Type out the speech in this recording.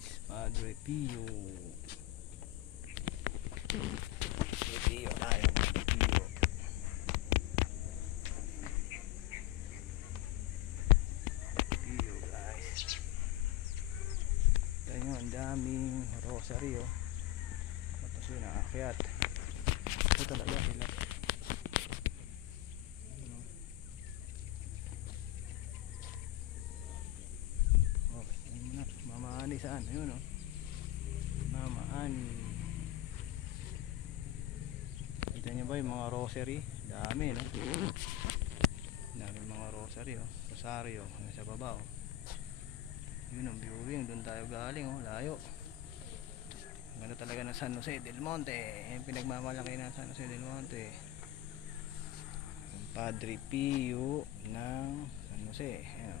guys, Padre Pio. Padre Pio tayo, Padre Pio. Pio guys. Tayo nyo, ang daming rosary oh. Tapos yun, naakyat. Ito talaga sila. Oh, yun na, mamaani saan? Ayun oh. Mamaani. Kita nyo ba yung mga rosary? Dami no? Dami mga rosary oh. Rosario, sa baba oh. Yun ang viewing, doon tayo galing oh, layo. Ganda talaga ng San Jose del Monte. Yung pinagmamalaki ng San Jose del Monte. Yung Padre Pio ng San Jose. Ayan.